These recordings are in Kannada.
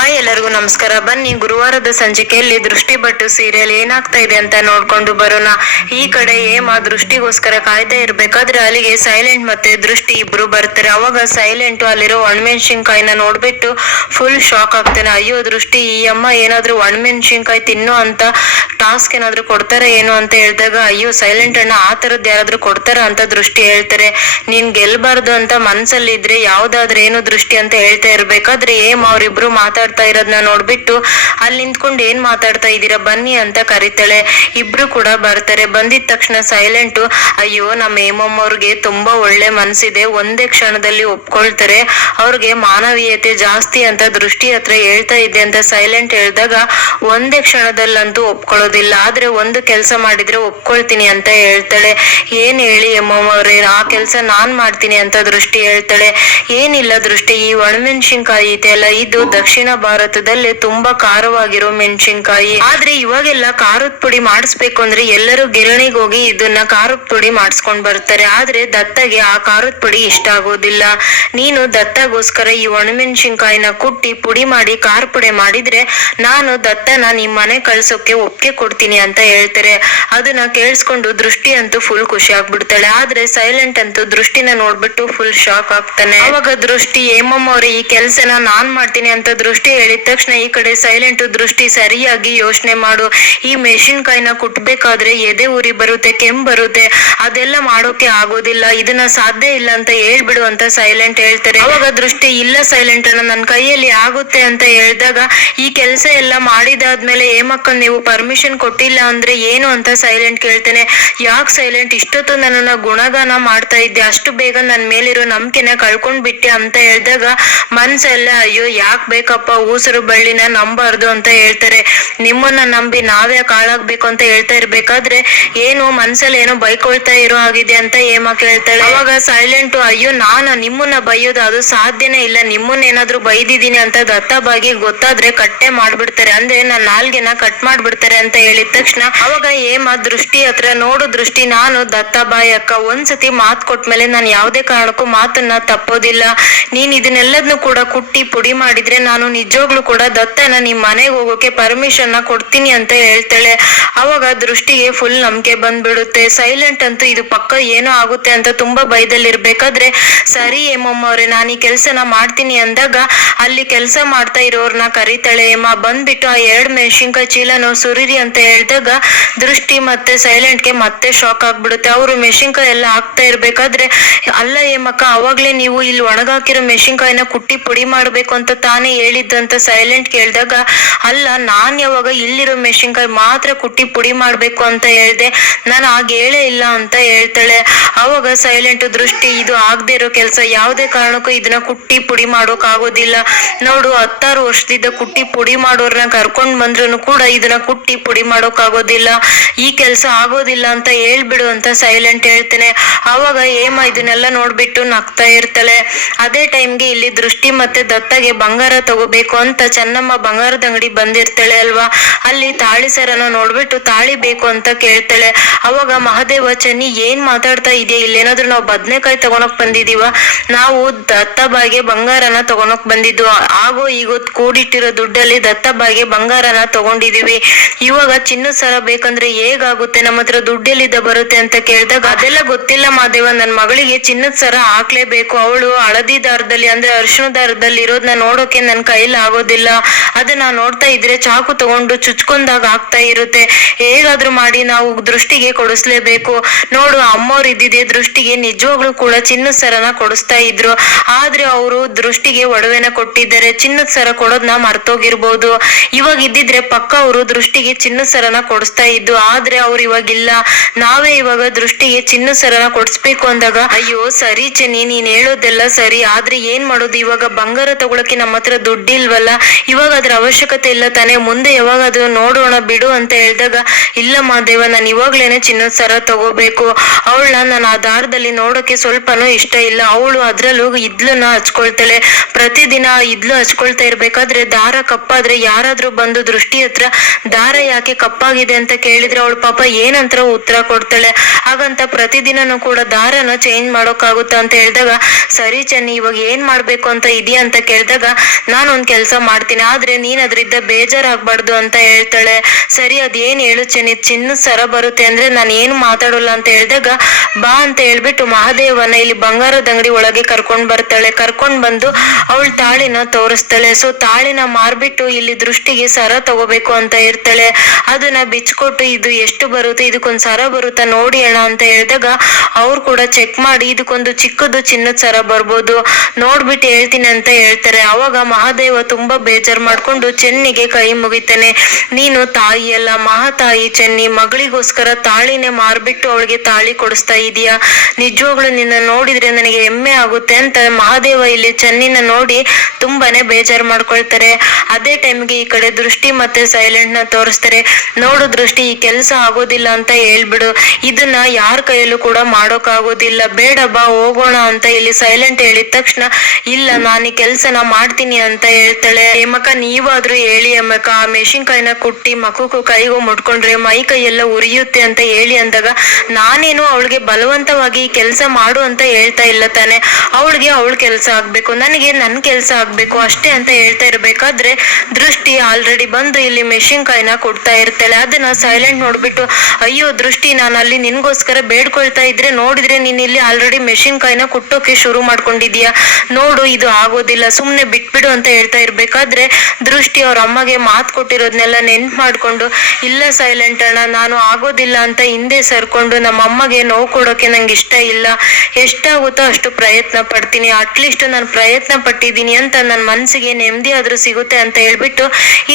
ಹಾಯ್ ಎಲ್ಲರಿಗೂ ನಮಸ್ಕಾರ. ಬನ್ನಿ, ಗುರುವಾರದ ಸಂಚಿಕೆಯಲ್ಲಿ ದೃಷ್ಟಿ ಬಟ್ಟು ಸೀರಿಯಲ್ ಏನಾಗ್ತಾ ಇದೆ ಅಂತ ನೋಡ್ಕೊಂಡು ಬರೋಣ. ಈ ಕಡೆ ಏಮ ದೃಷ್ಟಿಗೋಸ್ಕರ ಕಾಯ್ತಾ ಇರ್ಬೇಕಾದ್ರೆ ಅಲ್ಲಿಗೆ ಸೈಲೆಂಟ್ ಮತ್ತೆ ದೃಷ್ಟಿ ಇಬ್ರು ಬರ್ತಾರೆ. ಅವಾಗ ಸೈಲೆಂಟ್ ಅಲ್ಲಿರೋ ಒಣಮೆಣಸಿನ್ಕಾಯಿನ ನೋಡ್ಬಿಟ್ಟು ಫುಲ್ ಶಾಕ್ ಆಗ್ತಾನೆ. ಅಯ್ಯೋ ದೃಷ್ಟಿ, ಈ ಅಮ್ಮ ಏನಾದ್ರೂ ಒಣಮೆಣಸಿನ್ಕಾಯಿ ತಿನ್ನೋ ಅಂತ ಟಾಸ್ಕ್ ಏನಾದ್ರು ಕೊಡ್ತಾರೆ ಏನು ಅಂತ ಹೇಳಿದಾಗ, ಅಯ್ಯೋ ಸೈಲೆಂಟ್ ಅಣ್ಣ, ಆ ತರದ್ ಯಾರಾದ್ರೂ ಕೊಡ್ತಾರ ಅಂತ ದೃಷ್ಟಿ ಹೇಳ್ತಾರೆ. ನೀನ್ ಗೆಲ್ಬಾರ್ದು ಅಂತ ಮನ್ಸಲ್ಲಿ ಇದ್ರೆ ಯಾವ್ದಾದ್ರೇನು ದೃಷ್ಟಿ ಅಂತ ಹೇಳ್ತಾ ಇರ್ಬೇಕಾದ್ರೆ ಏಮ್ ಅವ್ರಿಬ್ರು ಮಾತಾಡ್ತಾ ಇರೋದನ್ನ ನೋಡ್ಬಿಟ್ಟು ಅಲ್ಲಿ ನಿಂತ್ಕೊಂಡು ಏನ್ ಮಾತಾಡ್ತಾ ಇದ್ದೀರಾ? ಬನ್ನಿ ಅಂತ ಕರಿತಾಳೆ. ಇಬ್ರು ಕೂಡ ಬರ್ತಾರೆ. ಬಂದಿದ ತಕ್ಷಣ ಸೈಲೆಂಟ್. ಅಯ್ಯೋ ನಮ್ಮ ಹೇಮಮ್ಮ ಅವ್ರಿಗೆ ತುಂಬಾ ಒಳ್ಳೆ ಮನ್ಸಿದೆ. ಒಂದೇ ಕ್ಷಣದಲ್ಲಿ ಒಪ್ಕೊಳ್ತಾರೆ. ಅವ್ರಿಗೆ ಮಾನವೀಯತೆ ಜಾಸ್ತಿ ಅಂತ ದೃಷ್ಟಿ ಹತ್ರ ಹೇಳ್ತಾ ಇದ್ದೆ ಅಂತ ಸೈಲೆಂಟ್ ಹೇಳಿದಾಗ ಒಂದೇ ಕ್ಷಣದಲ್ಲಂತೂ ಒಪ್ಕೊಳ್ಳೋದಿಲ್ಲ. ಆದ್ರೆ ಒಂದು ಕೆಲಸ ಮಾಡಿದ್ರೆ ಒಪ್ಕೊಳ್ತೀನಿ ಅಂತ ಹೇಳ್ತಾಳೆ. ಏನ್ ಹೇಳಿ ಅಮ್ಮವ್ರೆ ಆ ಕೆಲಸ ನಾನ್ ಮಾಡ್ತೀನಿ ಅಂತ ದೃಷ್ಟಿ ಹೇಳ್ತಾಳೆ. ಏನಿಲ್ಲ ದೃಷ್ಟಿ, ಈ ಒಣಮೆಣಸಿನ್ಕಾಯಿ ಇದೆಯಲ್ಲ ಇದು ದಕ್ಷಿಣ ಭಾರತದಲ್ಲಿ ತುಂಬಾ ಖಾರವಾಗಿರೋ ಮೆಣಸಿನ್ಕಾಯಿ. ಆದ್ರೆ ಇವಾಗೆಲ್ಲ ಖಾರದ ಪುಡಿ ಮಾಡಿಸ್ಬೇಕು ಅಂದ್ರೆ ಎಲ್ಲರೂ ಗಿರಣಿಗೆ ಹೋಗಿ ಇದನ್ನ ಖಾರದ ಪುಡಿ ಮಾಡಿಸ್ಕೊಂಡ್ ಬರ್ತಾರೆ. ಆದ್ರೆ ದತ್ತಗೆ ಆ ಖಾರದ ಪುಡಿ ಇಷ್ಟ ಆಗೋದಿಲ್ಲ. ನೀನು ದತ್ತಗೋಸ್ಕರ ಈ ಒಣಮೆಣಸಿನ್ಕಾಯಿನ ಕುಟ್ಟಿ ಪುಡಿ ಮಾಡಿ ಖಾರ ಪುಡಿ ಮಾಡಿದ್ರೆ ನಾನು ದತ್ತನ ನಿಮ್ ಮನೆ ಕಳ್ಸೋಕೆ ಒಪ್ಪಿಗೆ ಕೊಡ್ತೀನಿ ಅಂತ ಹೇಳ್ತಾರೆ. ಅದನ್ನ ಕೇಳಿಸ್ಕೊಂಡು ದೃಷ್ಟಿ ಅಂತೂ ಫುಲ್ ಖುಷಿ ಆಗ್ಬಿಡ್ತಾಳೆ. ಆದ್ರೆ ಸೈಲೆಂಟ್ ಅಂತೂ ದೃಷ್ಟಿನ ನೋಡ್ಬಿಟ್ಟು ಫುಲ್ ಶಾಕ್ ಆಗ್ತಾನೆ. ಅವಾಗ ದೃಷ್ಟಿ ಹೇಮಮ್ಮ ಅವ್ರೆ, ಈ ಕೆಲ್ಸನ ನಾನ್ ಮಾಡ್ತೀನಿ ಅಂತ ದೃಷ್ಟಿ ಹೇಳಿದ ತಕ್ಷಣ ಈ ಕಡೆ ಸೈಲೆಂಟ್ ದೃಷ್ಟಿ ಸರಿಯಾಗಿ ಯೋಚನೆ ಮಾಡು. ಈ ಮೆಣಸಿನ್ಕಾಯಿನ ಕುಟ್ಬೇಕಾದ್ರೆ ಎದೆ ಉರಿ ಬರುತ್ತೆ, ಕೆಮ್ಮು ಬರುತ್ತೆ. ಅದೆಲ್ಲ ಮಾಡೋಕೆ ಆಗೋದಿಲ್ಲ. ಇದನ್ನ ಸಾಧ್ಯ ಇಲ್ಲ ಅಂತ ಹೇಳ್ಬಿಡು ಅಂತ ಸೈಲೆಂಟ್ ಹೇಳ್ತಾರೆ. ಅವಾಗ ದೃಷ್ಟಿ ಇಲ್ಲ ಸೈಲೆಂಟ್ ಅನ್ನ ನನ್ನ ಕೈಯಲ್ಲಿ ಆಗುತ್ತೆ ಅಂತ ಹೇಳಿದಾಗ ಈ ಕೆಲಸ ಎಲ್ಲ ಮಾಡಿದಾದ್ಮೇಲೆ ಏಮಕ್ಕ ನೀವು ಪರ್ಮಿಷನ್ ಕೊಟ್ಟಿಲ್ಲ ಅಂದ್ರೆ ಏನು ಅಂತ ಸೈಲೆಂಟ್ ಕೇಳ್ತೇನೆ. ಯಾಕೆ ಸೈಲೆಂಟ್? ಇಷ್ಟೊತ್ತು ನನ್ನನ್ನ ಗುಣಗಾನ ಮಾಡ್ತಾ ಇದ್ದೆ. ಅಷ್ಟು ಬೇಗ ನನ್ನ ಮೇಲಿರೋ ನಂಬಿಕೆನ ಕಳ್ಕೊಂಡ್ ಬಿಟ್ಟೆ ಅಂತ ಹೇಳಿದಾಗ ಮನ್ಸೆಲ್ಲ ಅಯ್ಯೋ ಯಾಕೆ ಬೇಕಪ್ಪ ಊಸರು ಬಳ್ಳಿನ ನಂಬಾರ್ದು ಅಂತ ಹೇಳ್ತಾರೆ. ನಿಮ್ಮನ್ನ ನಂಬಿ ನಾವೇ ಕಾಳಾಗ್ಬೇಕು ಅಂತ ಹೇಳ್ತಾ ಇರ್ಬೇಕಾದ್ರೆ ಏನು ಮನ್ಸಲ್ಲಿ ಏನೋ ಬೈಕೊಳ್ತಾ ಇರೋ ಆಗಿದೆ ಅಂತ ಏಮ ಕೇಳ್ತಾಳೆ. ಅವಾಗ ಸೈಲೆಂಟ್ ಅಯ್ಯೋ ನಾನು ನಿಮ್ಮನ್ನ ಬೈಯೋದು ಅದು ಸಾಧ್ಯನೇ ಇಲ್ಲ. ನಿಮ್ಮನ್ನ ಏನಾದ್ರು ಬೈದಿದ್ದೀನಿ ಅಂತ ದತ್ತ ಬಾಗಿ ಗೊತ್ತಾದ್ರೆ ಕಟ್ಟೆ ಮಾಡ್ಬಿಡ್ತಾರೆ. ಅಂದ್ರೆ ನನ್ನ ನಾಲ್ಗೆನ ಕಟ್ ಮಾಡ್ಬಿಡ್ತಾರೆ ಅಂತ ಹೇಳಿದ ತಕ್ಷಣ ಅವಾಗ ಏಮ ದೃಷ್ಟಿ ಹತ್ರ ನೋಡು ದೃಷ್ಟಿ, ನಾನು ದತ್ತ ಬಾಯಿ ಅಕ್ಕ, ಒಂದ್ಸತಿ ಮಾತ್ ಕೊಟ್ಮೇಲೆ ನಾನು ಯಾವುದೇ ಕಾರಣಕ್ಕೂ ಮಾತನ್ನ ತಪ್ಪೋದಿಲ್ಲ. ನೀನ್ ಇದನ್ನೆಲ್ಲದನ್ನು ಕೂಡ ಕುಟ್ಟಿ ಪುಡಿ ಮಾಡಿದ್ರೆ ನಾನು ನಿಜವಾಗ್ಲೂ ಕೂಡ ದತ್ತನ ನಿಮ್ ಮನೆಗೆ ಹೋಗೋಕೆ ಪರ್ಮಿಷನ್ನ ಕೊಡ್ತೀನಿ ಅಂತ ಹೇಳ್ತಾಳೆ. ಅವಾಗ ದೃಷ್ಟಿಗೆ ಫುಲ್ ನಂಬಿಕೆ ಬಂದ್ಬಿಡುತ್ತೆ. ಸೈಲೆಂಟ್ ಅಂತೂ ಇದು ಪಕ್ಕ ಏನೋ ಆಗುತ್ತೆ ಅಂತ ತುಂಬಾ ಭಯದಲ್ಲಿರ್ಬೇಕಾದ್ರೆ, ಸರಿ ಹೇಮಮ್ಮ ಅವ್ರೆ, ನಾನು ಈ ಕೆಲ್ಸನ ಮಾಡ್ತೀನಿ ಅಂದಾಗ ಅಲ್ಲಿ ಕೆಲಸ ಮಾಡ್ತಾ ಇರೋರ್ನ ಕರೀತಾಳೆ, ಹೇಮ, ಬಂದ್ಬಿಟ್ಟು ಆ ಎರಡ್ ಮೆಣಸಿನ್ಕಾಯಿ ಚೀಲನ ಸುರಿರಿ ಅಂತ ಹೇಳಿದಾಗ ದೃಷ್ಟಿ ಮತ್ತೆ ಸೈಲೆಂಟ್ಗೆ ಮತ್ತೆ ಶಾಕ್ ಆಗ್ಬಿಡುತ್ತೆ. ಅವರು ಮೆಣಸಿನ್ಕಾಯಿ ಎಲ್ಲ ಹಾಕ್ತಾ ಇರ್ಬೇಕಾದ್ರೆ, ಅಲ್ಲ ಹೇಮಕ್ಕ, ಅವಾಗ್ಲೇ ನೀವು ಇಲ್ಲಿ ಒಣಗಾಕಿರೋ ಮೆಣಸಿನ್ಕಾಯಿನ ಕುಟ್ಟಿ ಪುಡಿ ಮಾಡ್ಬೇಕು ಅಂತ ತಾನೇ ಹೇಳಿದ್ದು. ಅಂತ ಸೈಲೆಂಟ್ ಕೇಳಿದಾಗ, ಅಲ್ಲ, ನಾನ್ ಯಾವಾಗ ಇಲ್ಲಿರೋ ಮೆಣಸಿನ್ಕಾಯಿ ಮಾತ್ರ ಕುಟ್ಟಿ ಪುಡಿ ಮಾಡ್ಬೇಕು ಅಂತ ಹೇಳ್ದೆ. ನಾನು ಆಗ ಹೇಳೇ ಇಲ್ಲ ಅಂತ ಹೇಳ್ತಾಳೆ. ಅವಾಗ ಸೈಲೆಂಟ್ ದೃಷ್ಟಿ ಇದು ಆಗದೆ ಇರೋ ಕೆಲಸ. ಯಾವುದೇ ಕಾರಣಕ್ಕೂ ಇದನ್ನ ಕುಟ್ಟಿ ಪುಡಿ ಮಾಡೋಕ್ ಆಗೋದಿಲ್ಲ. ನೋಡು, ಹತ್ತಾರು ವರ್ಷದಿಂದ ಕುಟ್ಟಿ ಪುಡಿ ಮಾಡೋರ್ನ ಕರ್ಕೊಂಡ್ ಬಂದ್ರು ಕೂಡ ಇದನ್ನ ಕುಟ್ಟಿ ಪುಡಿ ಮಾಡೋಕ್ ಆಗೋದಿಲ್ಲ. ಈ ಕೆಲಸ ಆಗೋದಿಲ್ಲ ಅಂತ ಹೇಳ್ಬಿಡು ಅಂತ ಸೈಲೆಂಟ್ ಹೇಳ್ತೇನೆ. ಅವಾಗ ಏಮ ಇದನ್ನೆಲ್ಲ ನೋಡ್ಬಿಟ್ಟು ನಗ್ತಾ ಇರ್ತಾಳೆ. ಅದೇ ಟೈಮ್ಗೆ ಇಲ್ಲಿ ದೃಷ್ಟಿ ಮತ್ತೆ ದತ್ತಗೆ ಬಂಗಾರ ತಗೋಬೇಕು ಅಂತ ಚೆನ್ನಮ್ಮ ಬಂಗಾರದ ಅಂಗಡಿ ಬಂದಿರ್ತಾಳೆ ಅಲ್ವಾ? ಅಲ್ಲಿ ತಾಳಿ ಸರನ ನೋಡ್ಬಿಟ್ಟು ತಾಳಿ ಬೇಕು ಅಂತ ಕೇಳ್ತಾಳೆ. ಅವಾಗ ಮಹಾದೇವ, ಚನ್ನಿ, ಏನ್ ಮಾತಾಡ್ತಾ ಇದೆ ಇಲ್ಲೇನಾದ್ರೂ ನಾವು ಬದ್ನೆಕಾಯಿ ತಗೊಳಕ್ ಬಂದಿದೀವ? ನಾವು ದತ್ತ ಬಾಗೆ ಬಂಗಾರನ ತಗೊಳಕ್ ಬಂದಿದ್ದು. ಆಗೋ ಈಗ ಕೂಡಿಟ್ಟಿರೋ ದುಡ್ಡಲ್ಲಿ ದತ್ತ ಬಾಗೆ ಬಂಗಾರನ ತಗೊಂಡಿದೀವಿ. ಇವಾಗ ಚಿನ್ನ ಸರ ಬೇಕಂದ್ರೆ ಹೇಗಾಗುತ್ತೆ? ನಮ್ಮ ಹತ್ರ ದುಡ್ಡೆಲ್ಲಿದ್ದ ಬರುತ್ತೆ ಅಂತ ಕೇಳಿದಾಗ, ಅದೆಲ್ಲ ಗೊತ್ತಿಲ್ಲ ಮಹಾದೇವ ನನ್ನ ಮಗಳಿಗೆ ಚಿನ್ನದ ಸರ ಹಾಕ್ಲೇಬೇಕು. ಅವಳು ಹಳದಿ ದಾರದಲ್ಲಿ ಅಂದ್ರೆ ಅರ್ಶನ ದಾರದಲ್ಲಿ ಇರೋದನ್ನ ನೋಡೋಕೆ ನನ್ನ ಕೈಲಿ ಆಗೋದಿಲ್ಲ. ಅದನ್ನ ನೋಡ್ತಾ ಇದ್ರೆ ಚಾಕು ತಗೊಂಡು ಚುಚ್ಕೊಂಡಾಗ ಆಗ್ತಾ ಇರುತ್ತೆ. ಹೇಗಾದ್ರೂ ಮಾಡಿ ನಾವು ದೃಷ್ಟಿಗೆ ಕೊಡಿಸ್ಲೇಬೇಕು. ನೋಡು, ಅಮ್ಮವ್ರು ಇದ್ದಿದೆ ದೃಷ್ಟಿಗೆ ನಿಜವಾಗ್ಲೂ ಕೂಡ ಚಿನ್ನದ ಸರನ ಕೊಡಿಸ್ತಾ ಇದ್ರು. ಆದ್ರೆ ಅವರು ದೃಷ್ಟಿಗೆ ಒಡವೆನ ಕೊಟ್ಟಿದ್ದಾರೆ. ಚಿನ್ನದ ಸರ ಕೊಡೋದ್ನ ಮರ್ತೋಗಿರ್ಬೋದು. ಇವಾಗ ಇದ್ದಿದ್ರೆ ಪಕ್ಕ ಅವರು ದೃಷ್ಟಿಗೆ ಚಿನ್ನದ ಸರನ ಕೊಡಿಸ್ತಾ ಇದ್ದು ಆದ್ರೆ ಅವ್ರು ಇವಾಗಿಲ್ಲ. ನಾವೇ ಇವಾಗ ದೃಷ್ಟಿಗೆ ಚಿನ್ನದ ಸರನ ಕೊಡಿಸ್ಬೇಕು ಅಂದಾಗ, ಅಯ್ಯೋ, ಸರಿ ಚೆನ್ನಿ, ನೀನ್ ಹೇಳೋದೆಲ್ಲ ಸರಿ. ಆದ್ರೆ ಏನ್ ಮಾಡೋದು? ಇವಾಗ ಬಂಗಾರ ತಗೊಳಕ್ಕೆ ನಮ್ಮ ಹತ್ರ ದುಡ್ಡಿಲ್ವಲ್ಲ ಇವಾಗ ಅದ್ರ ಅವಶ್ಯಕತೆ ಇಲ್ಲ ತಾನೆ. ಮುಂದೆ ಯಾವಾಗ ಅದು ನೋಡೋಣ, ಬಿಡು ಅಂತ ಹೇಳಿದಾಗ, ಇಲ್ಲ ಮಾದೇವ ನಾನು ಇವಾಗ್ಲೇನೆ ಚಿನ್ನದ ಸರ ತಗೋಬೇಕು. ಅವಳನ್ನ ನಾನು ಆ ದಾರದಲ್ಲಿ ನೋಡೋಕೆ ಸ್ವಲ್ಪನೂ ಇಷ್ಟ ಇಲ್ಲ. ಅವಳು ಅದ್ರಲ್ಲೂ ಇದ್ಲನ್ನ ಹಚ್ಕೊಳ್ತಾಳೆ. ಪ್ರತಿದಿನ ಇದ್ಲು ಹಚ್ಕೊಳ್ತಾ ಇರ್ಬೇಕಾದ್ರೆ, ದಾರ ಕಪ್ಪಾದ್ರೆ ಯಾರಾದ್ರೂ ಬಂದು ದೃಷ್ಟಿ ಹತ್ರ, ದಾರ ಯಾಕೆ ಕಪ್ಪಾಗಿದೆ ಅಂತ ಕೇಳಿದ್ರೆ ಅವಳು ಪಾಪ ಏನಂತ ಉತ್ತರ ಕೊಡ್ತಾಳೆ. ಹಾಗಂತ ಪ್ರತಿದಿನನೂ ಕೂಡ ದಾರನ ಚೇಂಜ್ ಮಾಡೋಕಾಗುತ್ತ ಅಂತ ಹೇಳಿದಾಗ, ಸರಿ ಚನ್ನಿ, ಇವಾಗ ಏನ್ ಮಾಡ್ಬೇಕು ಅಂತ ಇದೆಯಾ ಅಂತ ಕೇಳಿದಾಗ ನಾನು ಒಂದ್ ಕೆಲಸ ಮಾಡ್ತೀನಿ, ಆದ್ರೆ ನೀನ್ ಅದ್ರಿಂದ ಬೇಜಾರಾಗ್ಬಾರ್ದು ಅಂತ ಹೇಳ್ತಾಳೆ. ಸರಿ, ಅದೇನ್ ಹೇಳು ಚೆನ್ನಿ, ಚಿನ್ನ ಸರ ಬರುತ್ತೆ ಅಂದ್ರೆ ನಾನು ಏನು ಮಾತಾಡೋಲ್ಲ ಅಂತ ಹೇಳಿದಾಗ, ಬಾ ಅಂತ ಹೇಳ್ಬಿಟ್ಟು ಮಹಾದೇವನ ಇಲ್ಲಿ ಬಂಗಾರದ ಅಂಗಡಿ ಒಳಗೆ ಕರ್ಕೊಂಡ್ ಬರ್ತಾಳೆ. ಕರ್ಕೊಂಡ್ ಬಂದು ಅವಳ ತಾಳಿನ ತೋರಿಸ್ತಾಳೆ. ಸೊ ತಾಳಿನ ಮಾರ್ಬಿಟ್ಟು ಇಲ್ಲಿ ದೃಷ್ಟಿಗೆ ಸರ ತಗೋಬೇಕು ಅಂತ ಇರ್ತಾಳೆ ಅದನ್ನ ಬಿಚ್ಕೊಟ್ಟು, ಇದು ಎಷ್ಟು ಬರುತ್ತೆ, ಇದಕ್ಕೊಂದು ಸರ ಬರುತ್ತಾ ನೋಡಿ ಅಣ್ಣ ಅಂತ ಹೇಳಿದಾಗ, ಅವ್ರು ಕೂಡ ಚೆಕ್ ಮಾಡಿ, ಇದಕ್ಕೊಂದು ಚಿಕ್ಕದು ಚಿನ್ನದ ಸರ ಬರ್ಬೋದು. ನೋಡ್ಬಿಟ್ಟು ಹೇಳ್ತೀನಿ ಅಂತ ಹೇಳ್ತಾರೆ. ಅವಾಗ ಮಹಾದೇವ ತುಂಬಾ ಬೇಜಾರ್ ಮಾಡ್ಕೊಂಡು ಚೆನ್ನಿಗೆ ಕೈ ಮುಗಿತಾನೆ. ನೀನು ತಾಯಿ ಅಲ್ಲ, ಮಹಾತಾಯಿ ಚೆನ್ನಿ. ಮಗಳಿಗೋಸ್ಕರ ತಾಳಿನೇ ಮಾರ್ಬಿಟ್ಟು ಅವಳಿಗೆ ತಾಳಿ ಕೊಡಿಸ್ತಾ ಇದೀಯಾ? ನಿಜವಾಗ್ಲು ನಿನ್ನ ನೋಡಿದ್ರೆ ನನಗೆ ಹೆಮ್ಮೆ ಆಗುತ್ತೆ ಅಂತ ಮಹಾದೇವ ಇಲ್ಲಿ ಚೆನ್ನಿನ ನೋಡಿ ತುಂಬಾನೇ ಬೇಜಾರ್ ಮಾಡ್ಕೊಳ್ತಾರೆ. ಅದೇ ಟೈಮ್ಗೆ ಈ ಕಡೆ ದೃಷ್ಟಿ ಮತ್ತೆ ಸೈಲೆಂಟ್ನ ತೋರಿಸ್ತಾರೆ. ನೋಡು ದೃಷ್ಟಿ, ಈ ಕೆಲಸ ಆಗೋದಿಲ್ಲ ಅಂತ ಹೇಳ್ಬಿಡು. ಇದನ್ನ ಯಾರ ಕೈಯಲ್ಲೂ ಕೂಡ ಮಾಡೋಕ್ಕಾಗೋದಿಲ್ಲ. ಬೇಡ ಬಾ, ಹೋಗೋಣ ಅಂತ ಇಲ್ಲಿ ಸೈಲೆಂಟ್ ಹೇಳಿದ ತಕ್ಷಣ, ಇಲ್ಲ, ನಾನು ಈ ಕೆಲ್ಸನ ಮಾಡ್ತೀನಿ ಅಂತ ಹೇಳ್ತಾಳೆ ಹೇಮಕ ನೀವಾದ್ರೂ ಹೇಳಿ ಅಮ್ಮಕ್ಕ ಆ ಕೈನ ಕುಟ್ಟಿ ಮಕ್ಕಕ್ಕೂ ಕೈಗೂ ಮುಟ್ಕೊಂಡ್ರೆ ಮೈ ಕೈ ಎಲ್ಲ ಉರಿಯುತ್ತೆ ಅಂತ ಹೇಳಿ ಅಂದಾಗ, ನಾನೇನು ಅವಳಿಗೆ ಬಲವಂತವಾಗಿ ಕೆಲಸ ಮಾಡು ಅಂತ ಹೇಳ್ತಾ ಇಲ್ಲ ತಾನೆ. ಅವಳಿಗೆ ಅವಳ ಕೆಲಸ ಆಗ್ಬೇಕು, ನನಗೆ ನನ್ನ ಕೆಲಸ ಆಗ್ಬೇಕು, ಅಷ್ಟೇ ಅಂತ ಹೇಳ್ತಾ ಇರ್ಬೇಕಾದ್ರೆ ದೃಷ್ಟಿ ಆಲ್ರೆಡಿ ಬಂದು ಇಲ್ಲಿ ಮೆಣಸಿನ್ಕಾಯಿನ ಕೊಡ್ತಾ ಇರ್ತಾಳೆ. ಅದನ್ನ ಸೈಲೆಂಟ್ ನೋಡ್ಬಿಟ್ಟು, ಅಯ್ಯೋ ದೃಷ್ಟಿ, ನಾನು ಅಲ್ಲಿ ನಿನ್ಗೋಸ್ಕರ ಬೇಡ್ಕೊಳ್ತಾ ಇದ್ರೆ ನೋಡಿದ್ರೆ ನೀನ್ ಇಲ್ಲಿ ಆಲ್ರೆಡಿ ಕೈನ ಕುಟ್ಟೋಕೆ ಶುರು ಮಾಡ್ಕೊಂಡಿದ್ಯಾ ನೋಡು, ಇದು ಆಗೋದಿಲ್ಲ, ಸುಮ್ನೆ ಬಿಟ್ಬಿಡು ಅಂತ ಹೇಳ್ತಾ ಇರ್ಬೇಕಾದ್ರೆ ದೃಷ್ಟಿ ಅವ್ರ ಅಮ್ಮಗೆ ಮಾತು ಕೊಟ್ಟಿರೋದ್ನೆಲ್ಲ ನೆನ್ಪು ಮಾಡ್ಕೊಂಡು, ಇಲ್ಲ ಸೈಲೆಂಟ್ ಅಣ್ಣ, ನಾನು ಆಗೋದಿಲ್ಲ ಅಂತ ಹಿಂದೆ ಸರ್ಕೊಂಡು ನಮ್ಮ ಅಮ್ಮಗೆ ನೋವು ಕೊಡೋಕೆ ನಂಗೆ ಇಷ್ಟ ಇಲ್ಲ. ಎಷ್ಟಾಗುತ್ತೋ ಅಷ್ಟು ಪ್ರಯತ್ನ ಪಡ್ತೀನಿ. ಅಟ್ಲೀಸ್ಟ್ ನಾನು ಪ್ರಯತ್ನ ಪಟ್ಟಿದ್ದೀನಿ ಅಂತ ನನ್ನ ಮನಸ್ಸಿಗೆ ನೆಮ್ಮದಿ ಆದ್ರೂ ಸಿಗುತ್ತೆ ಅಂತ ಹೇಳ್ಬಿಟ್ಟು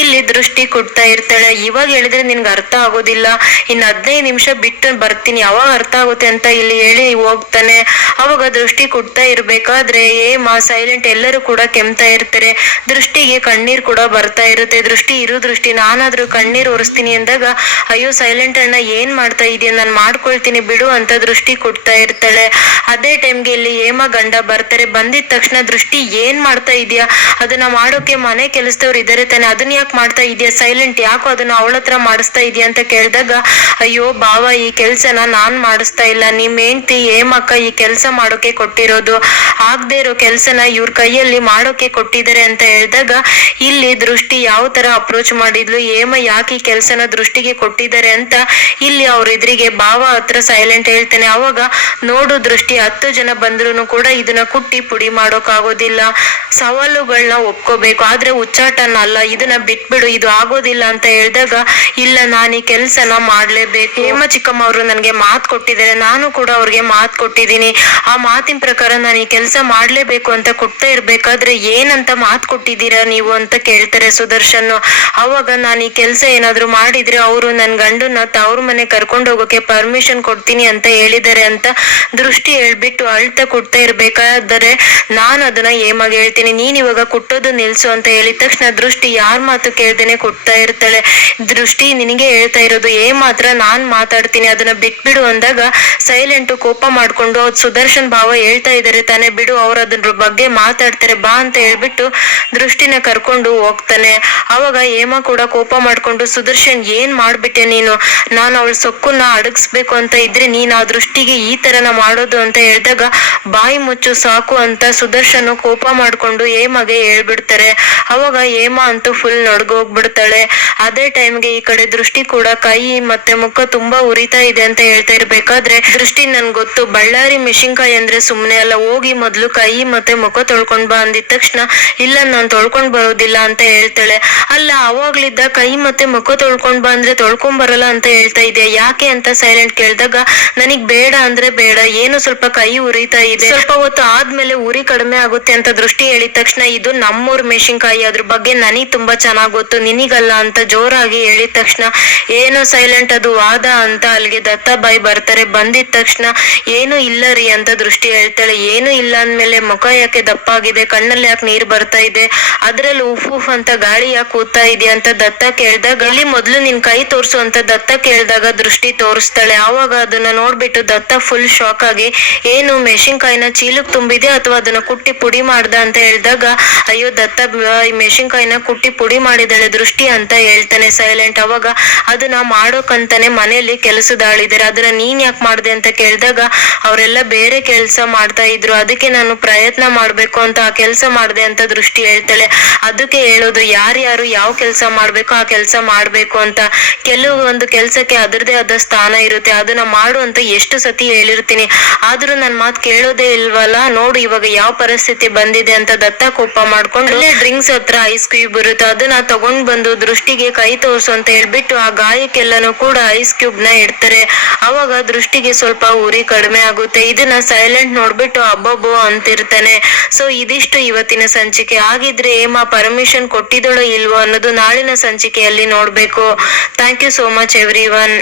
ಇಲ್ಲಿ ದೃಷ್ಟಿ ಕೊಡ್ತಾ ಇರ್ತಾಳೆ. ಇವಾಗ ಹೇಳಿದ್ರೆ ನಿನ್ಗೆ ಅರ್ಥ ಆಗೋದಿಲ್ಲ. ಇನ್ನು ಹದಿನೈದು ನಿಮಿಷ ಬಿಟ್ಟು ಬರ್ತೀನಿ. ಯಾವಾಗ ಅರ್ಥ ಆಗುತ್ತೆ ಅಂತ ಇಲ್ಲಿ ಹೇಳಿ ಹೋಗ್ತಾನೆ. ಅವಾಗ ದೃಷ್ಟಿ ಕೊಡ್ತಾ ಇರ್ಬೇಕಾದ್ರೆ ಮಾ, ಸೈಲೆಂಟ್ ಎಲ್ಲರೂ ಕೂಡ ಕೆಮ್ತಾ ಇರ್ತಾರೆ. ದೃಷ್ಟಿಗೆ ಕಣ್ಣೀರ್ ಕೂಡ ಬರ್ತಾ ಇರುತ್ತೆ. ದೃಷ್ಟಿ ಇರು ದೃಷ್ಟಿ, ನಾನಾದ್ರೂ ಕಣ್ಣೀರ್ ಒರೆಸ್ತೀನಿ ಅಂದಾಗ, ಅಯ್ಯೋ ಸೈಲೆಂಟ್ ಅಣ್ಣ, ಏನ್ ಮಾಡ್ತಾ ಇದೀಯ? ನಾನು ಮಾಡ್ಕೊಳ್ತೀನಿ ಬಿಡು ಅಂತ ದೃಷ್ಟಿ ಕೊಡ್ತಾ ಇರ್ತಾಳೆ. ಅದೇ ಟೈಮ್ಗೆ ಇಲ್ಲಿ ಹೇಮ ಗಂಡ ಬರ್ತಾರೆ. ಬಂದಿದ ತಕ್ಷಣ ದೃಷ್ಟಿ ಏನ್ ಮಾಡ್ತಾ ಇದೀಯಾ? ಅದನ್ನ ಮಾಡೋಕೆ ಮನೆ ಕೆಲಸದವ್ರು ಇದಾರೆ ತಾನೆ. ಅದನ್ನ ಯಾಕೆ ಮಾಡ್ತಾ ಇದೀಯಾ? ಸೈಲೆಂಟ್ ಯಾಕೋ ಅದನ್ನ ಅವಳ ಹತ್ರ ಮಾಡಿಸ್ತಾ ಇದೀಯ ಅಂತ ಕೇಳಿದಾಗ, ಅಯ್ಯೋ ಬಾವ ಈ ಕೆಲ್ಸನ ನಾನ್ ಮಾಡಿಸ್ತಾ ಇಲ್ಲ. ನಿಮ್ ಹೆಂಡ್ತಿ ಹೇಮಕ್ಕ ಈ ಕೆಲಸ ಮಾಡೋಕೆ ಕೊಟ್ಟಿರೋದು. ಆಗ್ದೇ ಇರೋ ಕೆಲ್ಸನ ಇವ್ರ ಕೈಯಲ್ಲಿ ಮಾಡೋಕೆ ಕೊಟ್ಟಿದ್ದಾರೆ ಅಂತ ಹೇಳಿದಾಗ ಇಲ್ಲಿ ದೃಷ್ಟಿ ಯಾವ ತರ ಅಪ್ರೋಚ್ ಮಾಡಿದ್ಲು ಏಮ ಯಾಕೆ ಈ ಕೆಲ್ಸನ ದೃಷ್ಟಿಗೆ ಕೊಟ್ಟಿದ್ದಾರೆ ಅಂತ ಇಲ್ಲಿ ಅವ್ರ ಎದುರಿಗೆ ಭಾವ ಹತ್ರ ಸೈಲೆಂಟ್ ಹೇಳ್ತಾನೆ. ಅವಾಗ ನೋಡು ದೃಷ್ಟಿ, ಹತ್ತು ಜನ ಬಂದ್ರು ಕೂಡ ಇದನ್ನ ಕುಟ್ಟಿ ಪುಡಿ ಮಾಡೋಕ್ಕಾಗೋದಿಲ್ಲ ಸವಾಲುಗಳನ್ನ ಒಪ್ಕೋಬೇಕು. ಆದ್ರೆ ಉಚ್ಚಾಟನ ಅಲ್ಲ, ಇದನ್ನ ಬಿಟ್ಬಿಡು, ಇದು ಆಗೋದಿಲ್ಲ ಅಂತ ಹೇಳಿದಾಗ, ಇಲ್ಲ, ನಾನು ಈ ಕೆಲಸನ ಮಾಡ್ಲೇಬೇಕು. ಹೇಮ ಚಿಕ್ಕಮ್ಮ ಅವರು ನನಗೆ ಮಾತು ಕೊಟ್ಟಿದ್ದಾರೆ. ನಾನು ಕೂಡ ಅವ್ರಿಗೆ ಮಾತು ಕೊಟ್ಟಿದ್ದೀನಿ. ಆ ಮಾತಿನ ಪ್ರಕಾರ ನಾನು ಈ ಕೆಲಸ ಮಾಡ್ಲೇಬೇಕು ಅಂತ ಕೊಡ್ತಾ ಇರ್ಬೇಕಾದ್ರೆ ಏನಂತ ಮಾತು ಕೊಟ್ಟಿದ್ದೀರಾ ನೀವು ಅಂತ ಕೇಳ್ತಾರೆ ಸುದರ್ಶನ್ ಅವಾಗ ನಾನು ಈ ಕೆಲಸ ಏನಾದ್ರು ಮಾಡಿದ್ರೆ ಅವರು ನನ್ನ ಗಂಡನ ತವ್ರ ಮನೆ ಕರ್ಕೊಂಡು ಹೋಗೋಕೆ ಪರ್ಮಿಷನ್ ಕೊಡ್ತೀನಿ ಅಂತ ಹೇಳಿದ್ದಾರೆ ಅಂತ ದೃಷ್ಟಿ ಹೇಳ್ಬಿಟ್ಟು ಅಳ್ತಾ ಕೊಡ್ತಾ ಇರ್ಬೇಕಾದರೆ ನಾನು ಅದನ್ನ ಏಮಾಗಿ ಹೇಳ್ತೀನಿ. ನೀನ್ ಇವಾಗ ಕುಟ್ಟೋದು ನಿಲ್ಸು ಅಂತ ಹೇಳಿದ ತಕ್ಷಣ ದೃಷ್ಟಿ ಯಾರ ಮಾತು ಕೇಳ್ದೇನೆ ಕೊಡ್ತಾ ಇರ್ತಾಳೆ. ದೃಷ್ಟಿ ನಿನಗೆ ಹೇಳ್ತಾ ಇರೋದು ಏ ಮಾತ್ರ ನಾನ್ ಮಾತಾಡ್ತೀನಿ. ಅದನ್ನ ಬಿಟ್ಬಿಡು ಅಂದಾಗ ಸೈಲೆಂಟ್ ಕೋಪ ಮಾಡ್ಕೊಂಡು ಸುದರ್ಶನ್ ಭಾವ ಹೇಳ್ತಾ ಇದ್ದಾರೆ ತಾನೇ ಬಿಡು, ಅವ್ರ ಅದ್ರ ಬಗ್ಗೆ ಮಾತಾಡ್ತಾರೆ, ಬಾ ಅಂತ ಹೇಳ್ಬಿಟ್ಟು ದೃಷ್ಟಿನ ಕರ್ಕೊಂಡು ಹೋಗ್ತಾನೆ. ಅವಾಗ ಹೇಮ ಕೂಡ ಕೋಪ ಮಾಡ್ಕೊಂಡು, ಸುದರ್ಶನ್, ಏನ್ ಮಾಡ್ಬಿಟ್ಟೆ ನೀನು? ನಾನು ಅವಳ ಸೊಕ್ಕನ್ನ ಅಡಗಿಸ್ಬೇಕು ಅಂತ ಇದ್ರೆ ನೀನ್ ಆ ದೃಷ್ಟಿಗೆ ಈ ತರನ ಮಾಡೋದು ಅಂತ ಹೇಳಿದಾಗ ಬಾಯಿ ಮುಚ್ಚು, ಸಾಕು ಅಂತ ಸುದರ್ಶನ್ ಕೋಪ ಮಾಡ್ಕೊಂಡು ಹೇಮಗೆ ಹೇಳ್ಬಿಡ್ತಾರೆ. ಅವಾಗ ಹೇಮ ಅಂತೂ ಫುಲ್ ನಡ್ಗೋಗ್ಬಿಡ್ತಾಳೆ. ಅದೇ ಟೈಮ್ಗೆ ಈ ಕಡೆ ದೃಷ್ಟಿ ಕೂಡ ಕೈ ಮತ್ತೆ ಮುಖ ತುಂಬಾ ಉರಿತಾ ಇದೆ ಅಂತ ಹೇಳ್ತಾ ಇರ್ಬೇಕಾದ್ರೆ, ದೃಷ್ಟಿ ನನ್ ಗೊತ್ತು, ಬಳ್ಳಾರಿ ಮೆಣಸಿನ್ಕಾಯಿ ಅಂದ್ರೆ ಸುಮ್ನೆ ಅಲ್ಲ, ಹೋಗಿ ಮೊದ್ಲು ಕೈ ಮತ್ತೆ ಮುಖ ತೊಳ್ಕೊಂಡ್ ಬಾ ಅಂದಿದ ತಕ್ಷಣ, ಇಲ್ಲ, ನಾನ್ ತೊಳ್ಕೊಂಡ್ ಬರೋದಿಲ್ಲ ಅಂತ ಹೇಳ್ತಾಳೆ. ಅಲ್ಲ, ಅವಾಗ್ಲಿದ್ದ ಕೈ ಮತ್ತೆ ಮುಖ ತೊಳ್ಕೊಂಡ್ ಬಂದ್ರೆ ತೊಳ್ಕೊಂಡ್ ಬರಲ್ಲ ಅಂತ ಹೇಳ್ತಾ ಇದೆ ಯಾಕೆ ಅಂತ ಸೈಲೆಂಟ್ ಕೇಳಿದಾಗ, ನನಗ್ ಬೇಡ ಅಂದ್ರೆ ಬೇಡ, ಏನು ಸ್ವಲ್ಪ ಕೈ ಉರಿತಾ ಇದೆ, ಸ್ವಲ್ಪ ಹೊತ್ತು ಆದ್ಮೇಲೆ ಉರಿ ಕಡಿಮೆ ಆಗುತ್ತೆ ಅಂತ ದೃಷ್ಟಿ ಹೇಳಿದ ತಕ್ಷಣ ಇದು ನಮ್ಮೂರ್ ಮೆಣಸಿನ್ಕಾಯಿ. ಅದ್ರ ಬಗ್ಗೆ ನನಗ್ ತುಂಬಾ ಚೆನ್ನಾಗ್ ಗೊತ್ತು, ನಿನಿಗಲ್ಲ ಅಂತ ಜೋರಾಗಿ ಹೇಳಿದ ತಕ್ಷಣ, ಏನು ಸೈಲೆಂಟ್ ಅದು, ವಾದ ಅಂತ ಅಲ್ಲಿಗೆ ದತ್ತಾಬಾಯಿ ಬರ್ತಾರೆ. ಬಂದಿದ ತಕ್ಷಣ, ಏನು ಇಲ್ಲ ರೀ ಅಂತ ದೃಷ್ಟಿ ಹೇಳ್ತಾಳೆ. ಏನು ಇಲ್ಲ ಅಂದ್ಮೇಲೆ ಮುಖ ಯಾಕೆ ದಪ್ಪಾಗಿದೆ? ಕಣ್ಣಲ್ಲಿ ಯಾಕೆ ನೀರ್ ಬರ್ತಾ ಇದೆ? ಅದ್ರಲ್ಲಿ ಉಫ್ ಉಫ್ ಅಂತ ಗಾಳಿ ಯಾಕೆ ಕೂತಾ ಇದೆಯಾ ಅಂತ ದತ್ತ ಕೇಳಿದಾಗ, ಇಲ್ಲಿ ಮೊದ್ಲು ನಿನ್ ಕೈ ತೋರ್ಸು ಅಂತ ದತ್ತ ಕೇಳಿದಾಗ ದೃಷ್ಟಿ ತೋರಿಸ್ತಾಳೆ. ಆವಾಗ ಅದನ್ನ ನೋಡ್ಬಿಟ್ಟು ದತ್ತ ಫುಲ್ ಶಾಕ್ ಆಗಿ, ಏನು ಮೆಣಸಿನ್ಕಾಯಿನ ಚೀಲಕ್ ತುಂಬಿದೆ ಅಥವಾ ಅದನ್ನ ಕುಟ್ಟಿ ಪುಡಿ ಮಾಡ್ದ ಅಂತ ಹೇಳಿದಾಗ, ಅಯ್ಯೋ ದತ್ತ, ಈ ಮೆಣಸಿನ್ಕಾಯಿನ ಕುಟ್ಟಿ ಪುಡಿ ಮಾಡಿದಾಳೆ ದೃಷ್ಟಿ ಅಂತ ಹೇಳ್ತಾನೆ ಸೈಲೆಂಟ್ ಅವಾಗ ಅದನ್ನ ಮಾಡೋಕಂತಾನೆ ಮನೆಯಲ್ಲಿ ಕೆಲಸದಾಳಿದ್ದಾರೆ ಅದನ್ನ ನೀನ್ ಯಾಕೆ ಮಾಡ್ದೆ ಅಂತ ಕೇಳಿದಾಗ, ಅವರೆಲ್ಲ ಬೇರೆ ಕೆಲಸ ಮಾಡ್ತಾ ಇದ್ರು. ಅದಕ್ಕೆ ನಾನು ಪ್ರಯತ್ನ ಮಾಡ್ಬೇಕು ಅಂತ ಆ ಕೆಲಸ ಮಾಡ್ದೆ ಅಂತ ದೃಷ್ಟಿ ಹೇಳ್ತಾಳೆ, ಅದಕ್ಕೆ ಹೇಳೋದು ಯಾರ್ಯಾರು ಯಾವ ಕೆಲಸ ಮಾಡ್ಬೇಕು ಆ ಕೆಲಸ ಮಾಡ್ಬೇಕು ಅಂತ. ಕೆಲವೊಂದು ಕೆಲಸಕ್ಕೆ ಅದರದೇ ಆದ ಸ್ಥಾನ ಇರುತ್ತೆ, ಅದನ್ನ ಮಾಡು ಅಂತ ಎಷ್ಟು ಸತಿ ಹೇಳಿರ್ತೀನಿ. ಆದ್ರೂ ನನ್ ಮಾತು ಕೇಳೋದೇ ಇಲ್ವಲ್ಲ? ನೋಡು ಇವಾಗ ಯಾವ ಪರಿಸ್ಥಿತಿ ಬಂದಿದೆ ಅಂತ ದತ್ತ ಕೋಪ ಮಾಡ್ಕೊಂಡು ಡ್ರಿಂಕ್ಸ್ ಹತ್ರ ಐಸ್ ಕ್ಯೂಬ್ ಇರುತ್ತೆ, ಅದನ್ನ ತಗೊಂಡ್ ಬಂದು ದೃಷ್ಟಿಗೆ ಕೈ ತೋರ್ಸು ಅಂತ ಹೇಳ್ಬಿಟ್ಟು ಆ ಗಾಯಕ್ಕೆಲ್ಲನೂ ಕೂಡ ಐಸ್ ಕ್ಯೂಬ್ನ ಇಡ್ತಾರೆ. ಅವಾಗ ದೃಷ್ಟಿಗೆ ಸ್ವಲ್ಪ ಉರಿ ಕಡಿಮೆ ಆಗುತ್ತೆ. ಇದನ್ನ ಸೈಲೆಂಟ್ ನೋಡ್ಬಿಟ್ಟು ಅಬ್ಬಬ್ಬೋ ಅಂತಿರ್ತಾನೆ. ಸೊ ಇದಿಷ್ಟು ಇವತ್ತಿನ ಸಂಚಿಕೆ. ಆಗಿದ್ರೆ ಏಮಾ ಪರ್ಮಿಷನ್ ಕೊಟ್ಟಿದಳೋ ಇಲ್ವೋ ಅನ್ನೋದು ನಾಳಿನ ಸಂಚಿಕೆಯಲ್ಲಿ ನೋಡ್ಬೇಕು. Thank you so much everyone